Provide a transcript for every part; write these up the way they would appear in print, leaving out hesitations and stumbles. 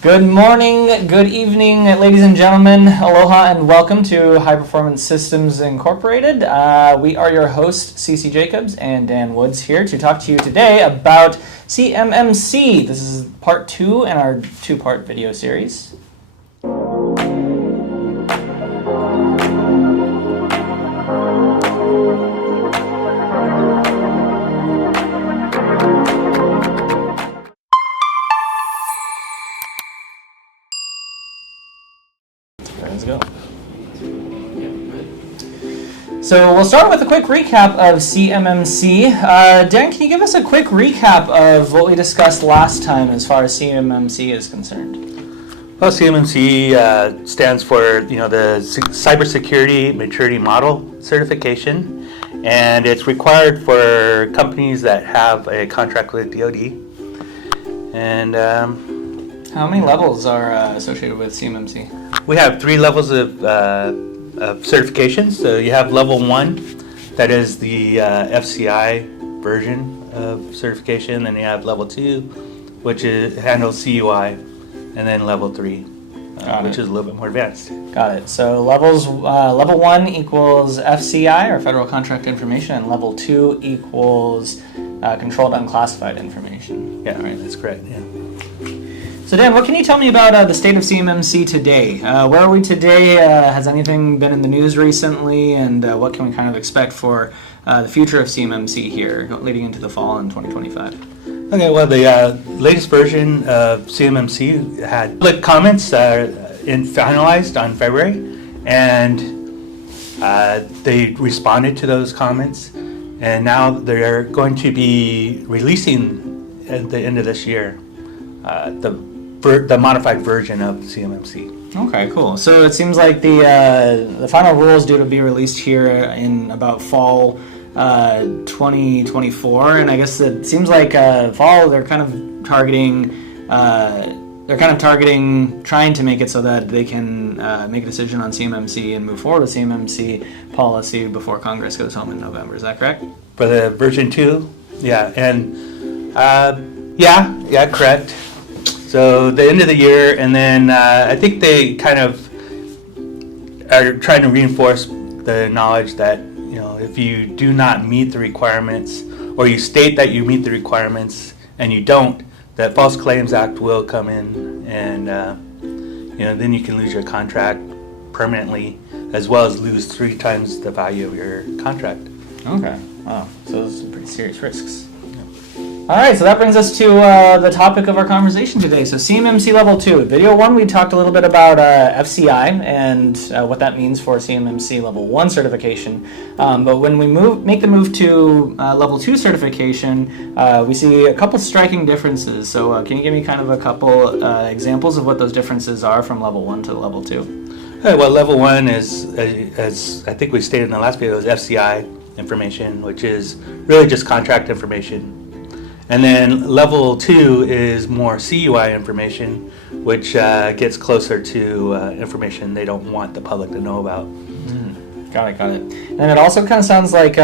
Good morning, good evening, ladies and gentlemen. Aloha and welcome to High Performance Systems Incorporated. We are your hosts, CC Jacobs and Dan Woods, here to talk to you today about CMMC. This is part 2 in our 2-part video series. Let's go. So we'll start with a quick recap of CMMC. Dan, can you give us a quick recap of what we discussed last time as far as CMMC is concerned? Well, CMMC stands for the Cybersecurity Maturity Model Certification, and it's required for companies that have a contract with DoD. And how many levels are associated with CMMC? We have 3 levels of certifications. So you have level 1, that is the FCI version of certification. Then you have level 2, which handles CUI, and then level 3, which is a little bit more advanced. Got it. So level 1 equals FCI, or Federal Contract Information, and level 2 equals Controlled Unclassified Information. Yeah, right. That's correct. Yeah. So Dan, what can you tell me about the state of CMMC today? Where are we today? Has anything been in the news recently? And what can we kind of expect for the future of CMMC here, leading into the fall in 2025? Okay, well, the latest version of CMMC had public comments finalized on February, and they responded to those comments, and now they're going to be releasing at the end of this year the modified version of CMMC. Okay, cool. So it seems like the final rules due to be released here in about fall 2024, and I guess it seems like fall they're kind of targeting trying to make it so that they can make a decision on CMMC and move forward with CMMC policy before Congress goes home in November. Is that correct? For the version 2, yeah, and correct. So the end of the year, and then I think they kind of are trying to reinforce the knowledge that if you do not meet the requirements, or you state that you meet the requirements and you don't, that False Claims Act will come in, and then you can lose your contract permanently, as well as lose 3 times the value of your contract. Okay, wow. So those are some pretty serious risks. All right, so that brings us to the topic of our conversation today. So CMMC Level 2. Video 1, we talked a little bit about FCI and what that means for CMMC Level 1 certification. But when we make the move to Level 2 certification, we see a couple striking differences. So can you give me kind of a couple examples of what those differences are from Level 1 to Level 2? Well, Level 1 is, as I think we stated in the last video, is FCI information, which is really just contract information. And then level 2 is more CUI information, which gets closer to information they don't want the public to know about. Got it. And it also kind of sounds like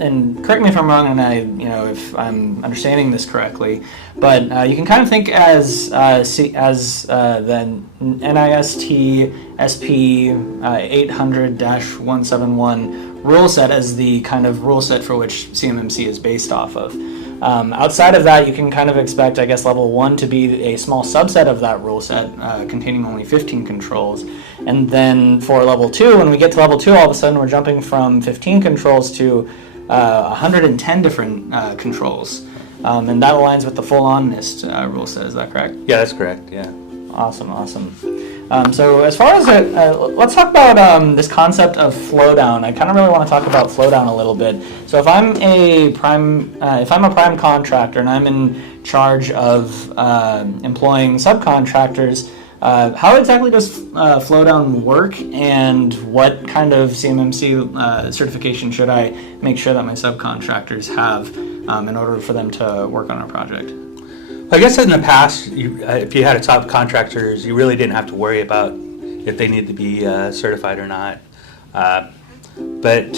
and correct me if I'm wrong, and if I'm understanding this correctly, but you can kind of think as the NIST SP 800-171 rule set as the kind of rule set for which CMMC is based off of. Outside of that, you can kind of expect, I guess, Level 1 to be a small subset of that rule set, containing only 15 controls. And then for Level 2, when we get to Level 2, all of a sudden we're jumping from 15 controls to 110 different controls. And that aligns with the full-on NIST rule set, is that correct? Yeah, that's correct, yeah. Awesome. So as far as let's talk about this concept of flow down. I kind of really want to talk about flow down a little bit. So if I'm a prime contractor and I'm in charge of employing subcontractors, how exactly does flow down work, and what kind of CMMC certification should I make sure that my subcontractors have in order for them to work on our project? I guess in the past, if you had a top contractors, you really didn't have to worry about if they need to be certified or not. But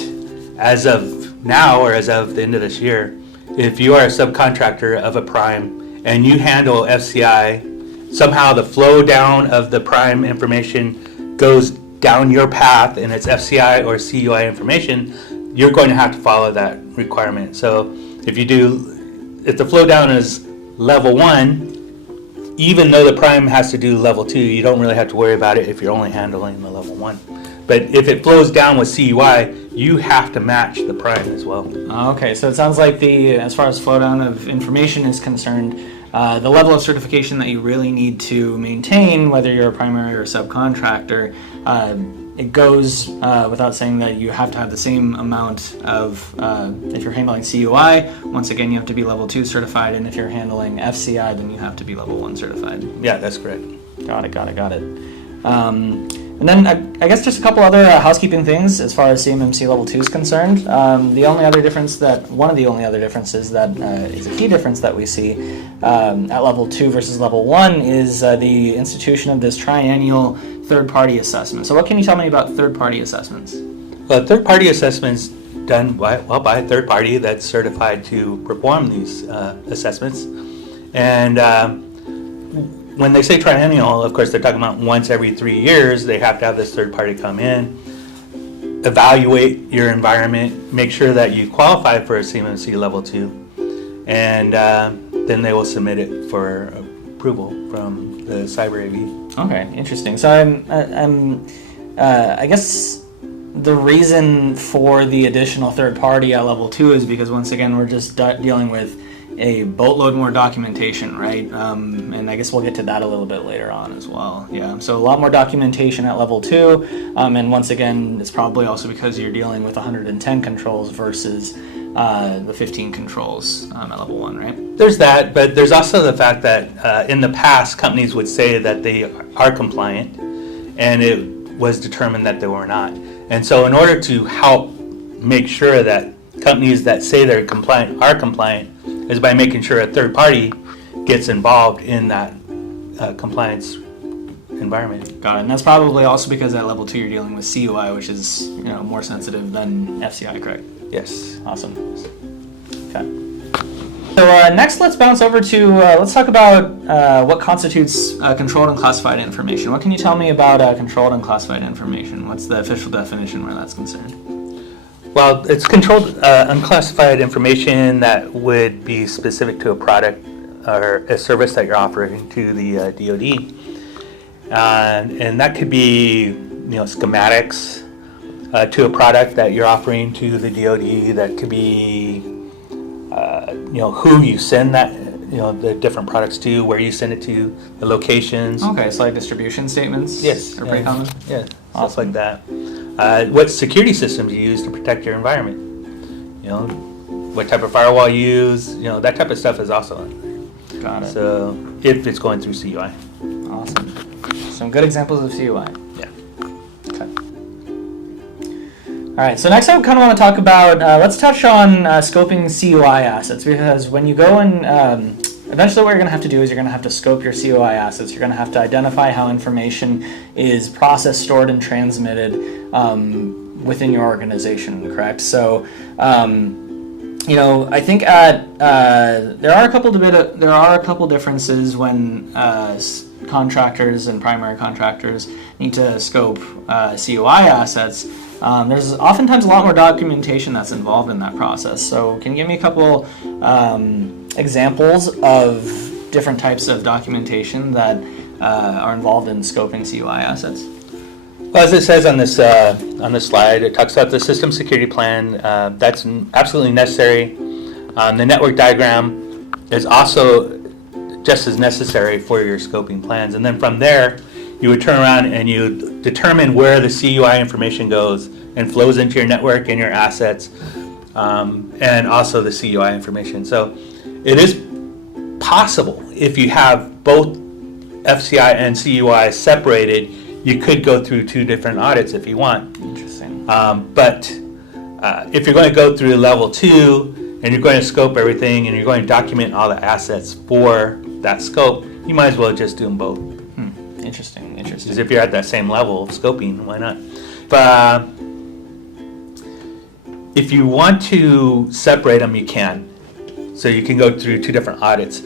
as of now, or as of the end of this year, if you are a subcontractor of a prime and you handle FCI somehow the flow down of the prime information goes down your path and it's FCI or CUI information, you're going to have to follow that requirement. So if the flow down is level 1, even though the prime has to do level 2, you don't really have to worry about it if you're only handling the level 1. But if it flows down with CUI, you have to match the prime as well. Okay, so it sounds like as far as flow down of information is concerned, the level of certification that you really need to maintain, whether you're a primary or subcontractor, it goes without saying that you have to have the same amount of, if you're handling CUI, once again, you have to be level 2 certified, and if you're handling FCI, then you have to be level 1 certified. Yeah, that's correct. Got it. And then I guess just a couple other housekeeping things as far as CMMC Level 2 is concerned. One of the only other differences that is a key difference that we see at Level 2 versus Level 1 is the institution of this triennial third-party assessment. So what can you tell me about third-party assessments? Well, third-party assessments done by a third party that's certified to perform these assessments. And when they say triennial, of course, they're talking about once every 3 years. They have to have this third party come in, evaluate your environment, make sure that you qualify for a CMMC Level 2, and then they will submit it for approval from the Cyber AV. Okay, interesting. So I guess the reason for the additional third party at Level 2 is because, once again, we're just dealing with a boatload more documentation, right? And I guess we'll get to that a little bit later on as well. Yeah, so a lot more documentation at Level 2, and once again, it's probably also because you're dealing with 110 controls versus the 15 controls at Level 1, right? There's that, but there's also the fact that in the past, companies would say that they are compliant, and it was determined that they were not. And so in order to help make sure that companies that say they're compliant are compliant, is by making sure a third party gets involved in that compliance environment. Got it. And that's probably also because at Level 2 you're dealing with CUI, which is more sensitive than FCI, correct? Yes. Awesome. Okay. So next, let's bounce over to let's talk about what constitutes controlled and classified information. What can you tell me about controlled and classified information? What's the official definition where that's concerned? Well, it's controlled unclassified information that would be specific to a product or a service that you're offering to the DoD. And that could be schematics to a product that you're offering to the DoD. That could be who you send that the different products to, where you send it to, the locations. Okay, so like distribution statements. Yes. Are pretty common. Yeah, Awesome. stuff like that. What security systems you use to protect your environment. What type of firewall you use. That type of stuff is also on there. Got it. So if it's going through CUI. Awesome. Some good examples of CUI. Yeah. Okay. All right, so next I kind of want to talk about, let's touch on scoping CUI assets, because when you go and, eventually what you're going to have to do is you're going to have to scope your CUI assets. You're going to have to identify how information is processed, stored, and transmitted within your organization, correct? So, I think there are a couple differences when contractors and primary contractors need to scope CUI assets. There's oftentimes a lot more documentation that's involved in that process. So can you give me a couple examples of different types of documentation that are involved in scoping CUI assets? Well, as it says on this slide, it talks about the system security plan. That's absolutely necessary. The network diagram is also just as necessary for your scoping plans. And then from there, you would turn around and you determine where the CUI information goes and flows into your network and your assets, and also the CUI information. So it is possible, if you have both FCI and CUI separated, you could go through 2 different audits if you want. Interesting. But if you're going to go through level 2 and you're going to scope everything and you're going to document all the assets for that scope, you might as well just do them both. Interesting. Because if you're at that same level of scoping, why not? If you want to separate them, you can. So you can go through 2 different audits.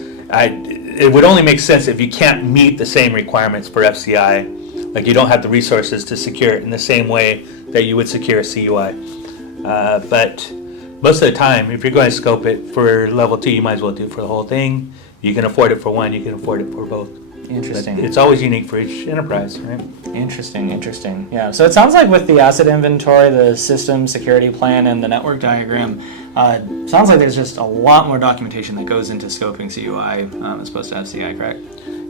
it would only make sense if you can't meet the same requirements for FCI. Like you don't have the resources to secure it in the same way that you would secure a CUI. But most of the time, if you're going to scope it for level 2, you might as well do it for the whole thing. You can afford it for one, you can afford it for both. Interesting. But it's always unique for each enterprise, right? Interesting. Yeah. So it sounds like with the asset inventory, the system security plan, and the network diagram, sounds like there's just a lot more documentation that goes into scoping CUI as opposed to FCI, correct?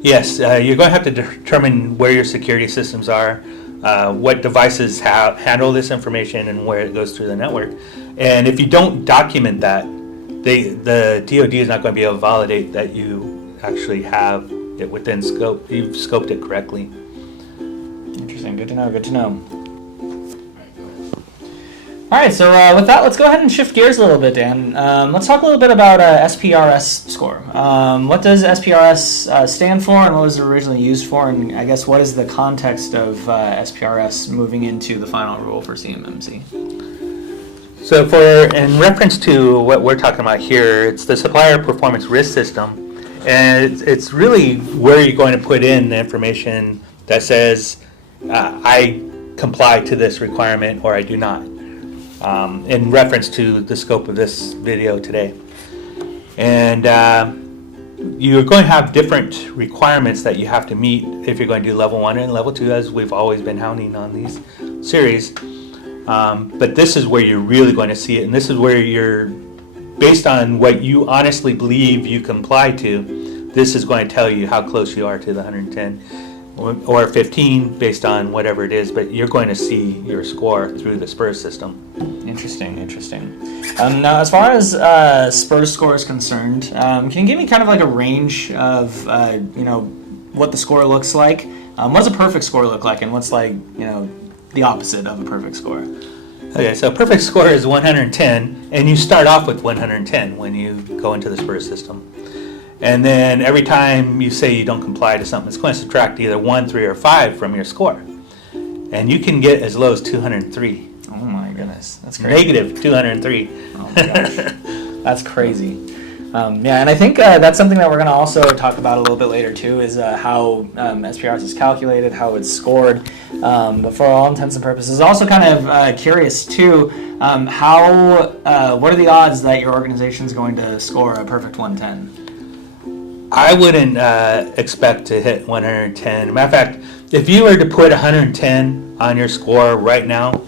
Yes, you're going to have to determine where your security systems are, what devices handle this information, and where it goes through the network. And if you don't document that, the DoD is not going to be able to validate that you actually have it within scope. You've scoped it correctly. Interesting. Good to know. All right, so with that, let's go ahead and shift gears a little bit, Dan. Let's talk a little bit about SPRS Score. What does SPRS stand for, and what was it originally used for, and I guess what is the context of SPRS moving into the final rule for CMMC? So in reference to what we're talking about here, it's the Supplier Performance Risk System, and it's really where you're going to put in the information that says, I comply to this requirement or I do not. In reference to the scope of this video today. And you're going to have different requirements that you have to meet if you're going to do level 1 and level 2, as we've always been hounding on these series. But this is where you're really going to see it, and this is where you're, based on what you honestly believe you comply to, this is going to tell you how close you are to the 110. Or 15 based on whatever it is, but you're going to see your score through the SPRS system. Interesting. Now, as far as SPRS score is concerned, can you give me kind of like a range of what the score looks like? What does a perfect score look like, and what's like the opposite of a perfect score? Okay, so a perfect score is 110, and you start off with 110 when you go into the SPRS system. And then every time you say you don't comply to something, it's going to subtract either 1, 3, or 5 from your score. And you can get as low as 203. Oh my goodness, that's crazy. Negative 203. Oh my gosh, that's crazy. And I think that's something that we're going to also talk about a little bit later too, is how SPRS is calculated, how it's scored. But for all intents and purposes, also kind of curious too, what are the odds that your organization is going to score a perfect 110? I wouldn't expect to hit 110. Matter of fact, if you were to put 110 on your score right now,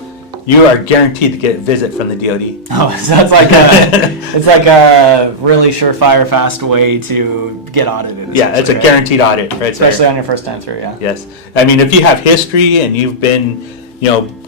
you are guaranteed to get a visit from the DoD. Oh, so that's like it's like a really surefire, fast way to get audited. Yeah, it's a guaranteed audit, right? Especially on your first time through, yeah. Yes, I mean if you have history and you've been,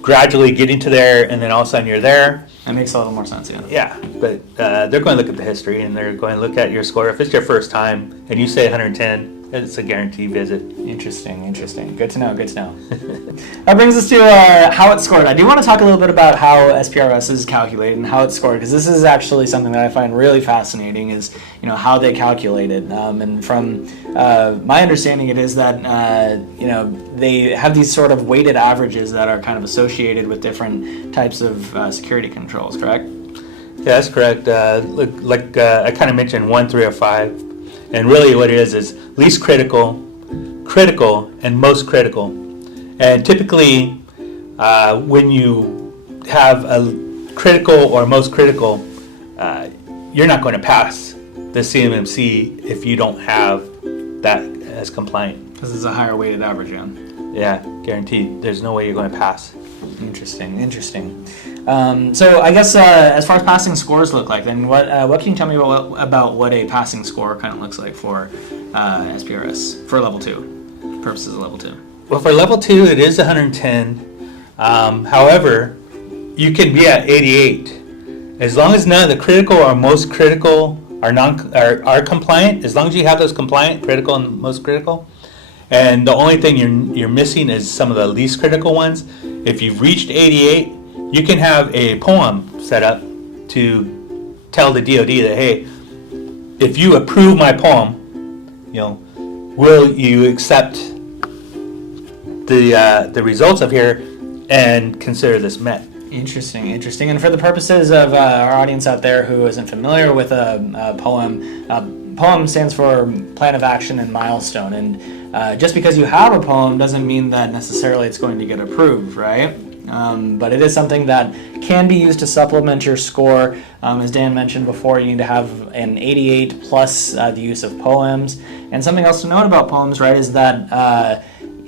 gradually getting to there, and then all of a sudden you're there. That makes a little more sense, yeah. Yeah, but they're going to look at the history, and they're going to look at your score. If it's your first time and you say 110, it's a guaranteed visit. Interesting. Good to know. That brings us to how it's scored. I do want to talk a little bit about how SPRS is calculated and how it's scored, because this is actually something that I find really fascinating, is how they calculate it. And from my understanding, it is that they have these sort of weighted averages that are kind of associated with different types of security controls, correct? Yeah, that's correct. I kind of mentioned 1, 3, or 5. And really what it is least critical, critical, and most critical. And typically, when you have a critical or most critical, you're not going to pass the CMMC if you don't have that as compliant. Because it's a higher weighted average, yeah. Yeah, guaranteed. There's no way you're going to pass. Interesting. So I guess as far as passing scores look like, then what can you tell me about what a passing score kind of looks like for SPRS for level 2, purposes of level 2? Well, for level 2, it is 110. However, you can be at 88 as long as none of the critical or most critical are compliant. As long as you have those compliant, critical, and most critical. And the only thing you're missing is some of the least critical ones. If you've reached 88, you can have a POAM set up to tell the DoD that, hey, if you approve my POAM, will you accept the results of here and consider this met? Interesting. And for the purposes of our audience out there who isn't familiar with a POAM, POAM stands for Plan of Action and Milestone, and just because you have a POAM doesn't mean that necessarily it's going to get approved, right? But it is something that can be used to supplement your score. As Dan mentioned before, you need to have an 88 plus the use of POAMs. And something else to note about POAMs, right, is that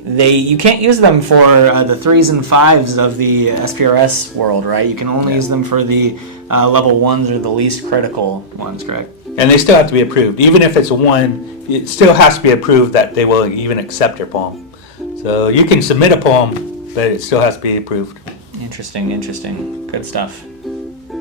you can't use them for the 3s and 5s of the SPRS world, right? You can only use them for the level 1s or the least critical ones, correct? And they still have to be approved. Even if it's a 1, it still has to be approved that they will even accept your POAM. So you can submit a POAM, but it still has to be approved. Interesting. Good stuff.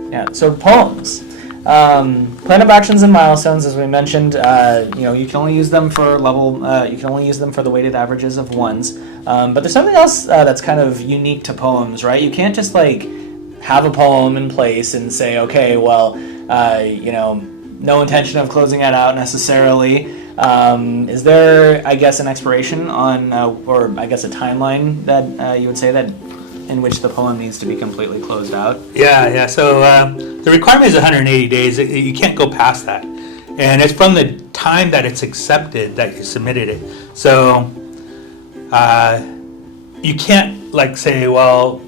Yeah, so POAMs. Plan of actions and milestones, as we mentioned, you can only use them for you can only use them for the weighted averages of 1s. But there's something else that's kind of unique to POAMs, right? You can't just have a POAM in place and say, okay, well, no intention of closing that out necessarily. Is there, I guess, an expiration on, or I guess a timeline that you would say that in which the POAM needs to be completely closed out? Yeah. So the requirement is 180 days. You can't go past that. And it's from the time that it's accepted that you submitted it. So you can't say, well,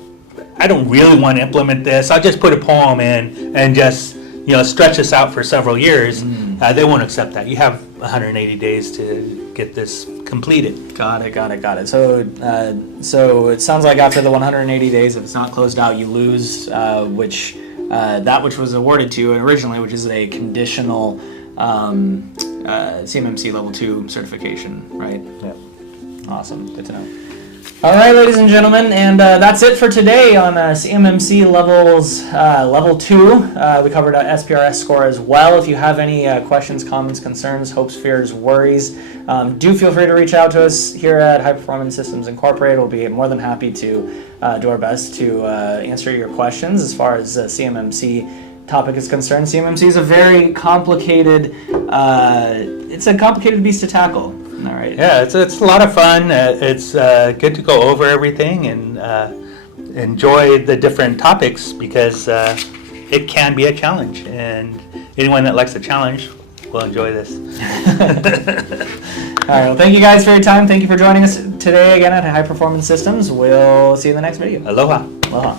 I don't really want to implement this. I'll just put a POAM in and just stretch this out for several years. They won't accept that. You have 180 days to get this completed. Got it. So it sounds like after the 180 days, if it's not closed out, you lose which was awarded to you originally, which is a conditional CMMC Level 2 certification, right? Yeah. Awesome. Good to know. All right, ladies and gentlemen, and that's it for today on CMMC Levels Level 2. We covered SPRS Score as well. If you have any questions, comments, concerns, hopes, fears, worries, do feel free to reach out to us here at High Performance Systems Incorporated. We'll be more than happy to do our best to answer your questions as far as CMMC topic is concerned. CMMC is a very complicated, it's a complicated beast to tackle. All right. Yeah, it's a lot of fun. It's good to go over everything and enjoy the different topics because it can be a challenge. And anyone that likes a challenge will enjoy this. All right. Well, thank you guys for your time. Thank you for joining us today again at High Performance Systems. We'll see you in the next video. Aloha. Aloha.